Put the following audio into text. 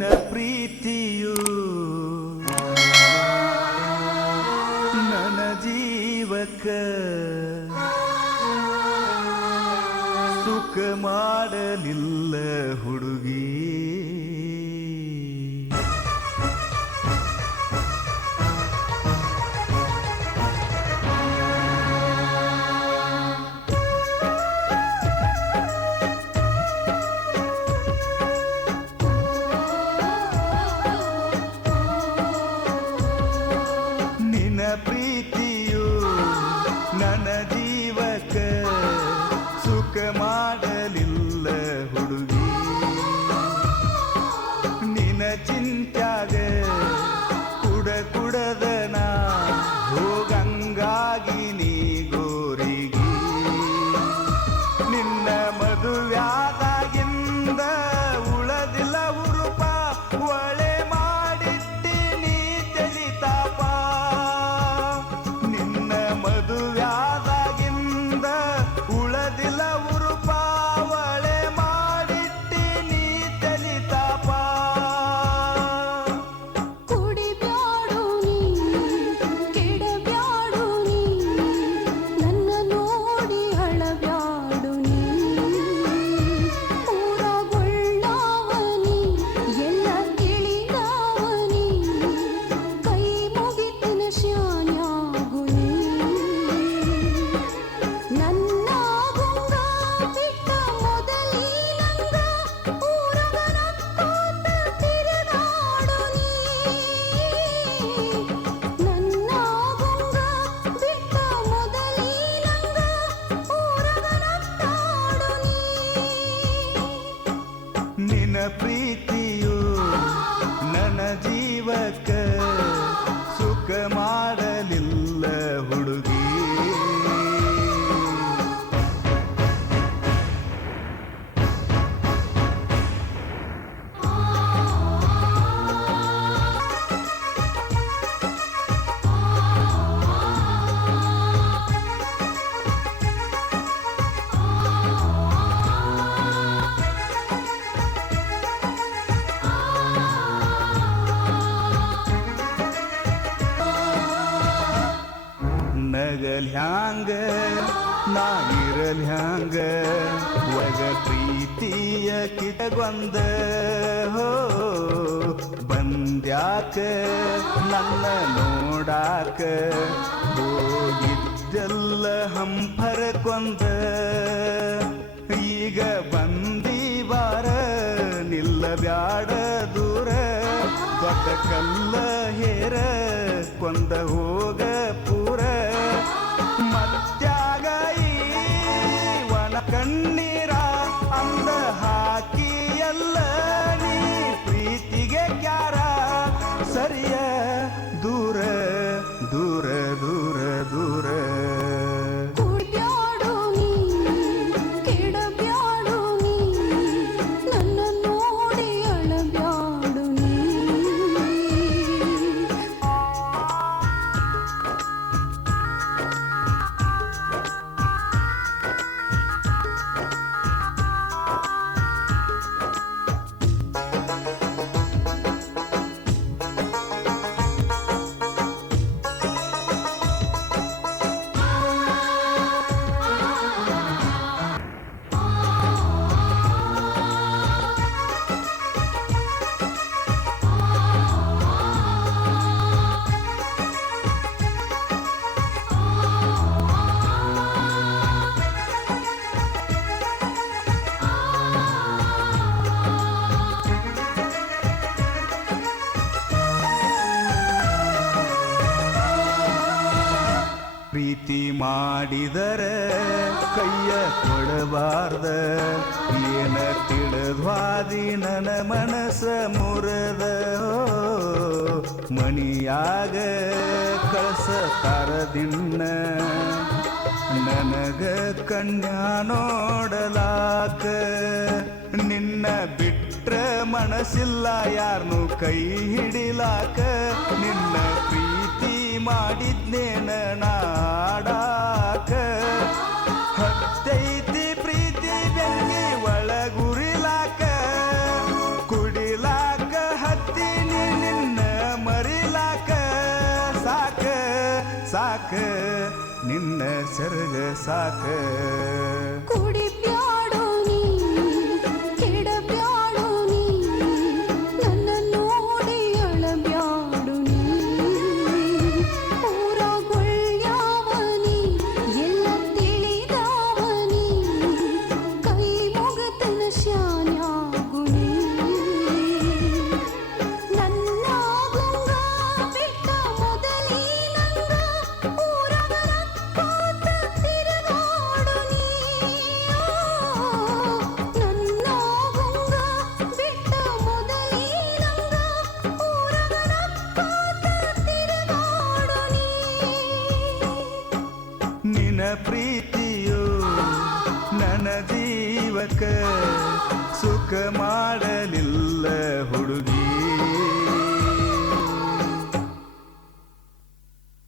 ನಿನ್ನ ಪ್ರೀತಿಯು ನನ್ನ ಜೀವಕ್ಕ ಸುಖ ಮಾಡಲಿಲ್ಲ ಹುಡುಗಿ. ಪ್ರೀತಿಯು ನನ್ನ ಜೀವಕ ಸುಖ ಮಾಡಲಿಲ್ಲ ಹುಡುಗಿ. ನಿನ್ನ ಚಿಂತ್ಯಾಗ ಕುಡದ ನಾ ಹೋಗಂಗಾಗಿ ನೀ ಗೋರಿಗೆ. ನಿನ್ನ ಮದುವ್ಯಾದಾಗಿಂದ ಉಳದಿಲ್ಲ ಉರುಪ ಒಳೆ ಮಾಡಿಟ್ಟಿ ನೀ ತೆಲಿತಾಪ. ಮದುವ್ಯಾದಾಗಿಂದ ಉಳದಿಲ್ಲ ಉರುಪಾವಳೆ ಮಾಡಿಟ್ಟಿ ನೀ ತಲಿತಾಪ. ಕುಡಿಬ್ಯಾಡು ನೀ ಕೆಡಬ್ಯಾಡು ನೀ ನನ್ನ ನೋಡಿ ಅಳಬ್ಯಾಡು ನೀ. ಊರಗೊಳ್ಳಾವನಿ ಎಲ್ಲ ತಿಳಿದಾವನಿ ಕೈ ಮುಗಿತಿನ ಶಾನ್ಯಾಗು ನೀ. ನನ್ನ ಗುಂಗ ಬಿಟ್ಟ ಮೊದಲಿನಂಗ ಊರಗನಕ್ಕೋತ ತಿರುಗಾಡು ನೀ. ನನ್ನ ಗುಂಗ ಬಿಟ್ಟ ಮೊದಲಿನಂಗ ಊರಗನಕ್ಕಾಡು ನೀ. ನಿನ್ನ ಪ್ರೀತಿಯು ನನ್ನ ಜೀವಕ್ಕ ಸುಖ ಮಾಡಲಿಲ್ಲ ಹುಡುಗಿ. ನಗಲ್ಯಾಂಗ ನಾ ಇರಲ್ಯಾಂಗ ಒಗ ಪ್ರೀತಿಯ ಕಿಟಗೊಂದ ಹೋ ಬಂದ್ಯಾಕ ನನ್ನ ನೋಡಾಕ ಹೋಗಿದ್ದೆಲ್ಲ ಹಂಪರಕೊಂದ. ಈಗ ಬಂದೀವಾರ ನಿಲ್ಲಬ್ಯಾಡ ದೂರ ದೊಡ್ಡ ಕಲ್ಲ ಹೇರ ಕೊಂದ ಹೋಗ ಪೂರ. ಮತ್ಯಾಗ ಈ ವನ ಕಣ್ಣೀರ ಅಂದ ಹಾಕಿ ಎಲ್ಲ ನೀ ಪ್ರೀತಿಗೆ ಕ್ಯಾರ. ಸರಿಯ ದೂರ ದೂರ ದೂರ ದೂರ. ಕುಡಿಬ್ಯಾಡು ನೀ ಕೆಡಬ್ಯಾಡು ನೀ ನನ್ನ ನೋಡಿ ಅಳಬ್ಯಾಡು ನೀ. ಪ್ರೀತಿ ಮಾಡಿದರ ಕೈಯ ಕೊಡಬಾರ್ದ. ಏನ ತಿಳಿದ್ವಾದಿ ನನ್ನ ಮನಸ್ಸ ಮುರದ. ಮಣಿಯಾಗ ಕಳಸತಾರ ದಿನ್ನ ನನಗ ಕನ್ಯಾ ನೋಡಲಾಕ. ನಿನ್ನ ಬಿಟ್ರ ಮನಸ್ಸಿಲ್ಲ ಯಾರನು ಕೈ ಹಿಡಿಲಾಕ. ನಿನ್ನ ಪ್ರೀತಿ ಮಾಡಿದ್ನೇನ ನಾಡಾಕ. ಹತ್ತೈತಿ ಪ್ರೀತಿ ಬೆಂಕಿ ಒಳಗುರಿಲಾಕ. ಕುಡಿಲಾಕ ಸಾಕ ನಿನ್ನ ಸೆರಗ ಸಾಕ ಕುಡಿಬ್ಯಾಡೋ ನೀ ಕೆಡಬ್ಯಾಡೋ ನೀ ನನ್ನ ನೋಡಿ ಅಳಬ್ಯಾಡು ನೀ ಊರಾಗೊಳ್ಳ್ಯಾವನಿ ಎಲ್ಲ ತಿಳಿದವನಿ ಕೈ ಮುಗತನ ಶಾನ್ಯಾಗು ನೀ ನನ್ನ ಗುಂಗ ಬಿಟ್ಟ ಮೊದಲೇ ನಂಗ ಊರಗ ನಕ್ಕೋತ ತಿರುಗಾಡು ನೀ ನನ್ನ ಗುಂಗ ಬಿಟ್ಟ ಮೊದಲೇ ನಂಗ ಊರಗ ನಕ್ಕೋತ ತಿರುಗಾಡು ನೀ ನಿನ್ನ ಪ್ರೀತಿಯು ನನ್ನ ಜೀವಕ ಸುಖ ಮಾಡಲಿಲ್ಲ ಹುಡುಗಿ